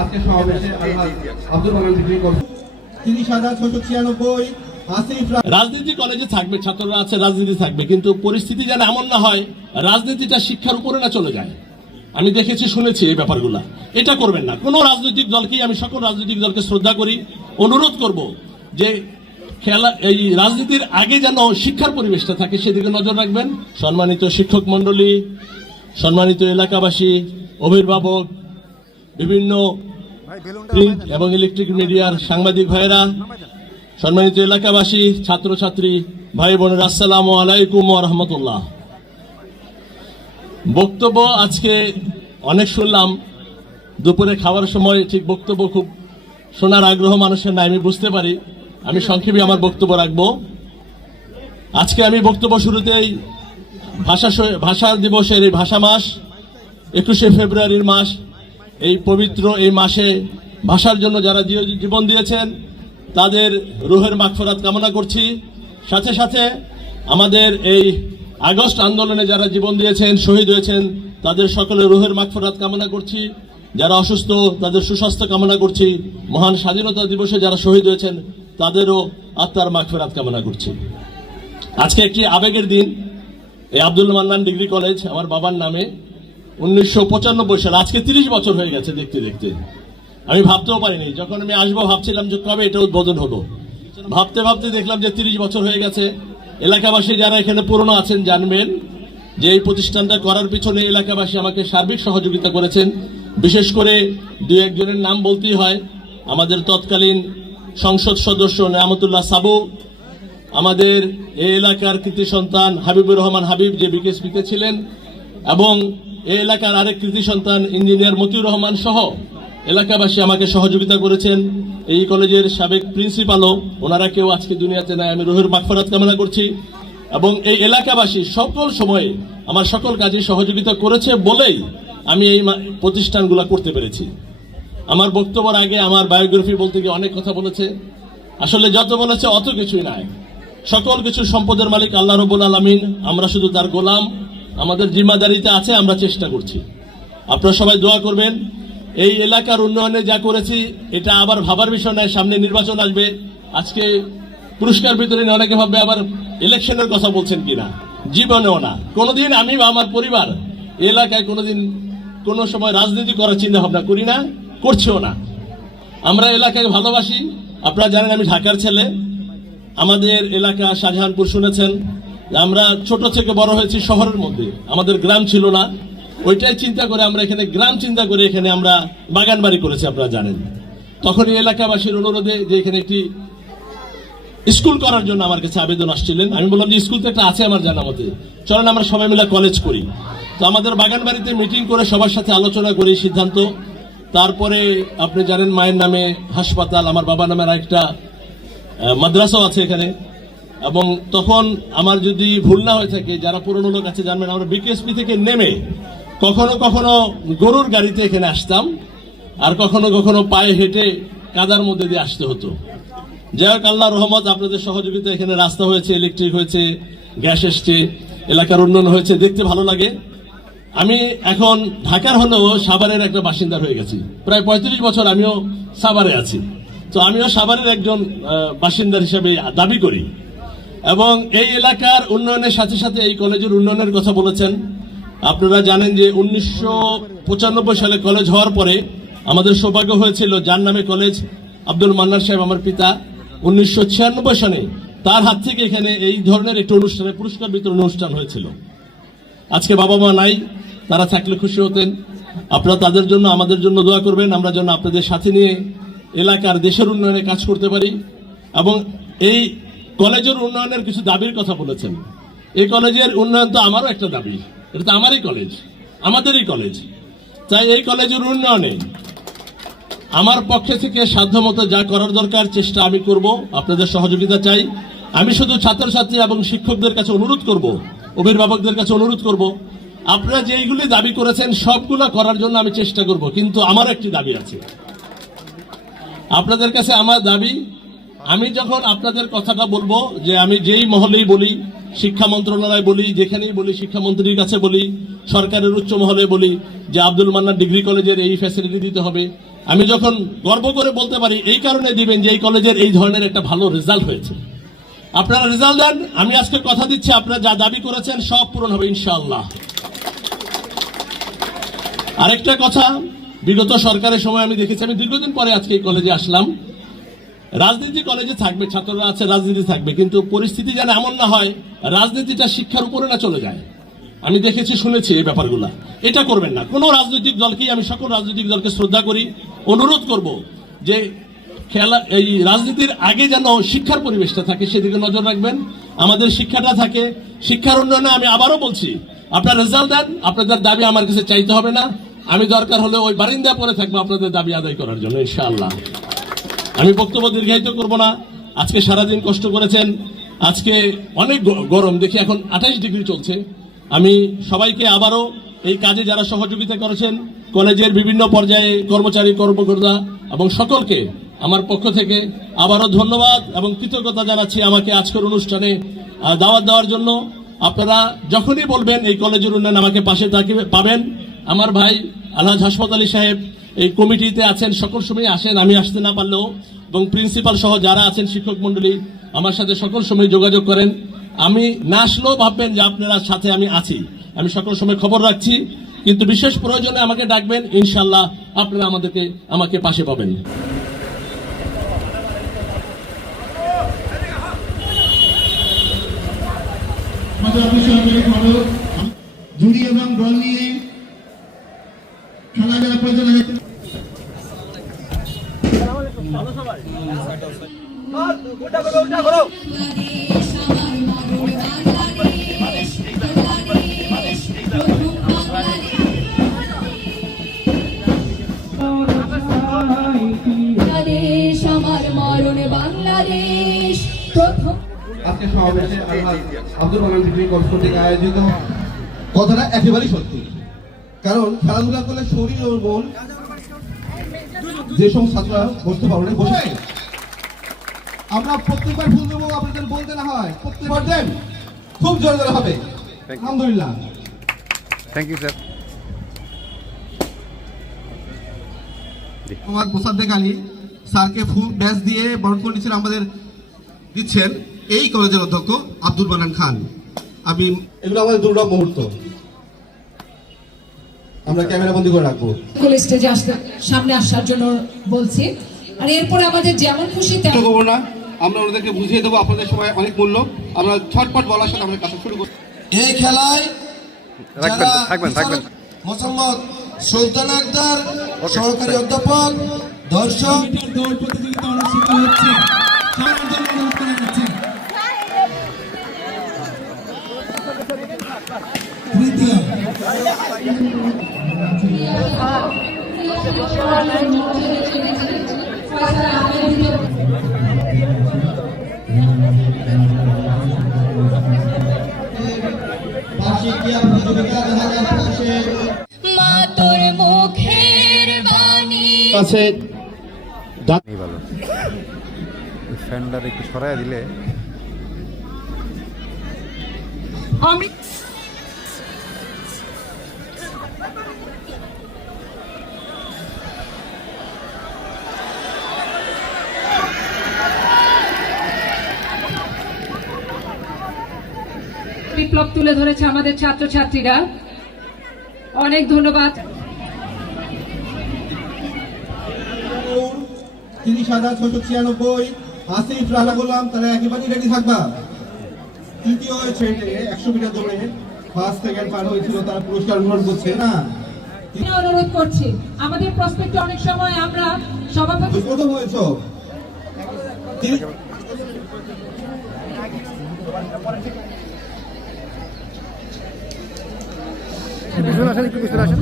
আজকে সমাবেশে Abdul Mannan degree college 30,696 রাজনীতি কলেজে থাকবে, ছাত্ররা আছে, রাজনীতি থাকবে, কিন্তু পরিস্থিতি যেন এমন না হয় রাজনীতিটা শিক্ষার উপরে না চলে যায়। আমি দেখেছি, শুনেছি এই ব্যাপারগুলা। এটা করবেন না। কোন রাজনৈতিক দলকেই আমি সকল রাজনৈতিক দলকে শ্রদ্ধা করি, অনুরোধ করব যে খেলা এই রাজনীতির আগে যেন শিক্ষার পরিবেশটা থাকে, সেদিকে নজর রাখবেন। সম্মানিত শিক্ষক মন্ডলী, সম্মানিত এলাকাবাসী, অভিভাবক, বিভিন্ন প্রিন্ট এবং ইলেকট্রিক মিডিয়ার সাংবাদিক ভাইয়েরা, সম্মানিত এলাকাবাসী, ছাত্রছাত্রী ভাই বোনেরা, আসসালামু আলাইকুম ওয়া রাহমাতুল্লাহ। বক্তব্য আজকে অনেক শুনলাম। দুপুরে খাওয়ার সময় ঠিক বক্তব্য খুব শোনার আগ্রহ মানুষের নাই, আমি বুঝতে পারি। আমি সংক্ষেপে আমার বক্তব্য রাখবো। আজকে আমি বক্তব্য শুরুতেই ভাষা দিবসের এই ভাষা মাস, 21শে ফেব্রুয়ারির মাস, এই পবিত্র এই মাসে ভাষার জন্য যারা জীবন দিয়েছেন তাদের রুহের মাগফিরাত কামনা করছি। সাথে সাথে আমাদের এই আগস্ট আন্দোলনে যারা জীবন দিয়েছেন, শহীদ হয়েছেন, তাদের সকলের রুহের মাগফিরাত কামনা করছি। যারা অসুস্থ তাদের সুস্বাস্থ্য কামনা করছি। মহান স্বাধীনতা দিবসে যারা শহীদ হয়েছেন তাদেরও আত্মার মাগফিরাত কামনা করছি। আজকে একটি আবেগের দিন। এই আব্দুল মান্নান ডিগ্রি কলেজ আমার বাবার নামে 1995 সালে, আজকে 30 বছর হয়ে গেছে। দেখতে দেখতে আমি ভাবতেও পারিনি, যখন আমি আসবো ভাবছিলাম যে কবে এটা উদ্বোধন হলো। ভাবতে ভাবতে দেখলাম যে 30 বছর হয়ে গেছে। এলাকাবাসী যারা এখানে পুরনো আছেন জানবেন যে এই প্রতিষ্ঠানটা করার পিছনে এলাকাবাসী আমাকে সার্বিক সহযোগিতা করেছেন। বিশেষ করে দুই একজনের নাম বলতেই হয়। আমাদের তৎকালীন সংসদ সদস্য নেয়ামতুল্লাহ সাবু, আমাদের এই এলাকার কৃতি সন্তান হাবিবুর রহমান হাবিব, যে বিকেএসপিতে ছিলেন, এবং এই এলাকার আরেক কৃতি সন্তান ইঞ্জিনিয়ার মতিউর রহমান সহ এলাকাবাসী আমাকে সহযোগিতা করেছেন। এই কলেজের সাবেক প্রিন্সিপালও, ওনারা কেউ আজকে দুনিয়াতে নাই, আমি রুহের মাগফিরাত কামনা করছি। এবং এই এলাকাবাসী সকল সময়ে আমার সকল কাজে সহযোগিতা করেছে বলেই আমি এই প্রতিষ্ঠানগুলো করতে পেরেছি। আমার বক্তব্যের আগে আমার বায়োগ্রাফি বলতে গিয়ে অনেক কথা বলেছে। আসলে যত বলেছে অত কিছুই নাই। সকল কিছু সম্পদের মালিক আল্লাহ রাব্বুল আলামিন, আমরা শুধু তার গোলাম। আমাদের জিম্মাদারিতে আছে, আমরা চেষ্টা করছি। আপনারা সবাই দোয়া করবেন। এই এলাকার উন্নয়নে যা করেছি এটা আবার ভাবার বিষয় নয়। সামনে নির্বাচন আসবে। আজকে পুরস্কার বিতরণী অনেকে ভাববে আবার ইলেকশনের কথা বলছেন কিনা। জীবনেও না। কোনোদিন আমি বা আমার পরিবার এলাকায় কোনোদিন কোনো সময় রাজনীতি করার চিন্তা ভাবনা করি না, করছিও না। আমরা এলাকায় ভালোবাসি। আপনারা জানেন আমি ঢাকার ছেলে। আমাদের এলাকা শাহজাহানপুর শুনেছেন। আমরা ছোট থেকে বড় হয়েছি শহরের মধ্যে, আমাদের গ্রাম ছিল না। ওইটাই চিন্তা করে আমরা এখানে গ্রাম চিন্তা করে এখানে আমরা বাগান বাড়ি করেছি। আপনারা জানেন তখন এই এলাকাবাসীর অনুরোধে যে এখানে একটি স্কুল করার জন্য আমার কাছে আবেদন আসছিলেন। আমি বললাম যে স্কুল তো একটা আছে আমার জানা মতে, চলেন আমরা সবাই মিলে কলেজ করি। তো আমাদের বাগান বাড়িতে মিটিং করে সবার সাথে আলোচনা করি সিদ্ধান্ত। তারপরে আপনি জানেন মায়ের নামে হাসপাতাল, আমার বাবার নামে আরেকটা মাদ্রাসাও আছে এখানে। এবং তখন আমার যদি ভুল না হয়ে থাকে, যারা পুরনো লোক আছে জানবেন, আমরা বিকেএসপি থেকে নেমে কখনো কখনো গরুর গাড়িতে এখানে আসতাম, আর কখনো কখনো পায়ে হেঁটে কাদার মধ্যে দিয়ে আসতে হতো। যাই হোক, আল্লাহর রহমত, আপনাদের সহযোগিতা এখানে রাস্তা হয়েছে, ইলেকট্রিক হয়েছে, গ্যাস এসছে, এলাকার উন্নয়ন হয়েছে, দেখতে ভালো লাগে। আমি এখন ঢাকার হলেও সাভারের একটা বাসিন্দা হয়ে গেছি। প্রায় 35 বছর আমিও সাভারে আছি। তো আমিও সাভারের একজন বাসিন্দার হিসেবে দাবি করি। এবং এই এলাকার উন্নয়নের সাথে সাথে এই কলেজের উন্নয়নের কথা বলেছেন। আপনারা জানেন যে 1995 সালে কলেজ হওয়ার পরে আমাদের সৌভাগ্য হয়েছিল, যার নামে কলেজ আব্দুল মান্নান সাহেব আমার পিতা 1996 সালে তার হাত থেকে এখানে এই ধরনের একটি অনুষ্ঠানে পুরস্কার বিতরণ অনুষ্ঠান হয়েছিল। আজকে বাবা মা নাই, তারা থাকলে খুশি হতেন। আপনারা তাদের জন্য আমাদের জন্য দোয়া করবেন, আমরা যেন আপনাদের সাথে নিয়ে এলাকার দেশের উন্নয়নে কাজ করতে পারি। এবং এই কলেজের উন্নয়নের কিছু দাবির কথা বলেছেন। এই কলেজের উন্নয়ন তো আমারও একটা দাবি, এটা তো আমারই কলেজ, আমাদেরই কলেজ। তাই এই কলেজের উন্নয়নে আমার পক্ষে থেকে সাধ্যমতো যা করার দরকার চেষ্টা আমি করব, আপনাদের সহযোগিতা চাই। আমি শুধু ছাত্রছাত্রী এবং শিক্ষকদের কাছে অনুরোধ করব, অভিভাবকদের কাছে অনুরোধ করব, আপনারা যেইগুলি দাবি করেছেন সবগুলো করার জন্য আমি চেষ্টা করব। কিন্তু আমার একটি দাবি আছে আপনাদের কাছে। আমার দাবি, আমি যখন আপনাদের কথাটা বলবো যে আমি যেই মহলেই বলি, শিক্ষা মন্ত্রণালয় বলি, যেখানেই বলি, শিক্ষামন্ত্রীর কাছে বলি, সরকারের উচ্চ মহলে বলি যে আব্দুল মান্নান ডিগ্রি কলেজের এই ফ্যাসিলিটি দিতে হবে, আমি যখন গর্ব করে বলতে পারি এই কারণে দিবেন যে এই কলেজের এই ধরনের একটা ভালো রেজাল্ট হয়েছে, আপনারা রেজাল্ট দেন, আমি আজকে কথা দিচ্ছি আপনারা যা দাবি করেছেন সব পূরণ হবে ইনশাআল্লাহ। আরেকটা কথা, বিগত সরকারের সময় আমি দেখেছি, আমি দীর্ঘদিন পরে আজকে এই কলেজে আসলাম, রাজনীতি কলেজে থাকবে, ছাত্ররা আছে, রাজনীতি থাকবে, কিন্তু পরিস্থিতি যেন এমন না হয় রাজনীতিটা শিক্ষার উপরে না চলে যায়। আমি দেখেছি, শুনেছি এই ব্যাপারগুলো, এটা করবেন না। কোন রাজনৈতিক দলকেই, আমি সকল রাজনৈতিক দলকে শ্রদ্ধা করি, অনুরোধ করব যে খেলা এই রাজনীতির আগে যেন শিক্ষার পরিবেশটা থাকে, সেদিকে নজর রাখবেন, আমাদের শিক্ষাটা থাকে। শিক্ষার উন্নয়নে আমি আবারও বলছি, আপনার রেজাল্ট দেন, আপনাদের দাবি আমার কাছে চাইতে হবে না, আমি দরকার হলে ওই বারিন্দা পরে থাকবো আপনাদের দাবি আদায় করার জন্য ইনশাআল্লাহ। আমি বক্তব্য দীর্ঘায়িত করব না। আজকে সারাদিন কষ্ট করেছেন, আজকে অনেক গরম, দেখি এখন 28 ডিগ্রি চলছে। আমি সবাইকে আবারও এই কাজে যারা সহযোগিতা করেছেন, কলেজের বিভিন্ন পর্যায়ে কর্মচারী কর্মকর্তা এবং সকলকে আমার পক্ষ থেকে আবারও ধন্যবাদ এবং কৃতজ্ঞতা জানাচ্ছি আমাকে আজকের অনুষ্ঠানে দাওয়াত দেওয়ার জন্য। আপনারা যখনই বলবেন এই কলেজের উন্নয়ন আমাকে পাশে পাবেন। আমার ভাই আলহাজ হাসমত আলী সাহেব এই কমিটিতে আছেন, সকল সময় আসেন, আমি আসতে না পারলেও, এবং প্রিন্সিপাল সহ যারা আছেন শিক্ষক মন্ডলী আমার সাথে সকল সময় যোগাযোগ করেন। আমি না আসলেও ভাববেন যে আপনারা সাথে আমি আছি, আমি সকল সময় খবর রাখছি, কিন্তু বিশেষ প্রয়োজনে আমাকে ডাকবেন, ইনশাল্লাহ আপনারা আমাকে পাশে পাবেন। জুড়ি এবং দল নিয়ে খেলাধুলা পরিচালনা বাংলাদেশ আমার মরণ বাংলাদেশ প্রথম। আজকে সমাবেশে আব্দুল মান্নান ডিগ্রি কলেজ কর্তৃক আয়োজিত কথাটা একেবারেই সত্যি, কারণ খেলাধুলা করলে শরীর ও মন, যে সব ছাত্ররা বসতে পারবে না বসে, আমরা প্রত্যেকবার ফুল দেবো, আপনাদের বলতে না হয় প্রত্যেকবার দেন, খুব জোরে জোরে হবে। আলহামদুলিল্লাহ, thank you sir. Mohammad Mosaddek Ali স্যারকে ফুল ব্যাচ দিয়ে বরণ করে নিচ্ছেন, আমাদের দিচ্ছেন এই কলেজের অধ্যক্ষ আব্দুল মান্নান খান। আমি এগুলো আমাদের দুর্লভ মুহূর্ত, আমরা ক্যামেরা বন্দি করে রাখবো। স্টেজে আসতে, সামনে আসার জন্য বলছি। আর এরপরে আমাদের যেমন খুশি করবো না, আমরা ওনাদেরকে বুঝিয়ে দেবো আপনাদের সময় অনেক মূল্য। আমরা ছটপট বলার সাথে আমরা কাজ শুরু করি। এই খেলায় থাকবেন মোহাম্মদ সুলতান আক্তার সহকারী অধ্যাপক, দর্শক দৌড় প্রতিযোগিতা অনুষ্ঠিত হচ্ছে, সবার জন্য অনুরোধ করা যাচ্ছে। তৃতীয় মা তোর মুখের বাণী আছে নেই ভালো, ফ্যানটার একটু সরাই দিলে আমি বিপ্লব তুলে ধরেছে আমাদের ছাত্রছাত্রীরা, অনেক ধন্যবাদ। 30,696 আসিফ রানা গোলাম, তারা একেবারেই রেডি থাকবা। তৃতীয় হয়েছে 100 মিটার দৌড়ে ফার্স্ট সেকেন্ড পার হয়েছিল, তারা পুরস্কার গ্রহণ করছে না। অনুরোধ করছি, আমাদের প্রসপেক্টে অনেক সময় আমরা সভাপতি প্রথম হয়েছ পিছনে আসেন, একটু পিছনে আসেন।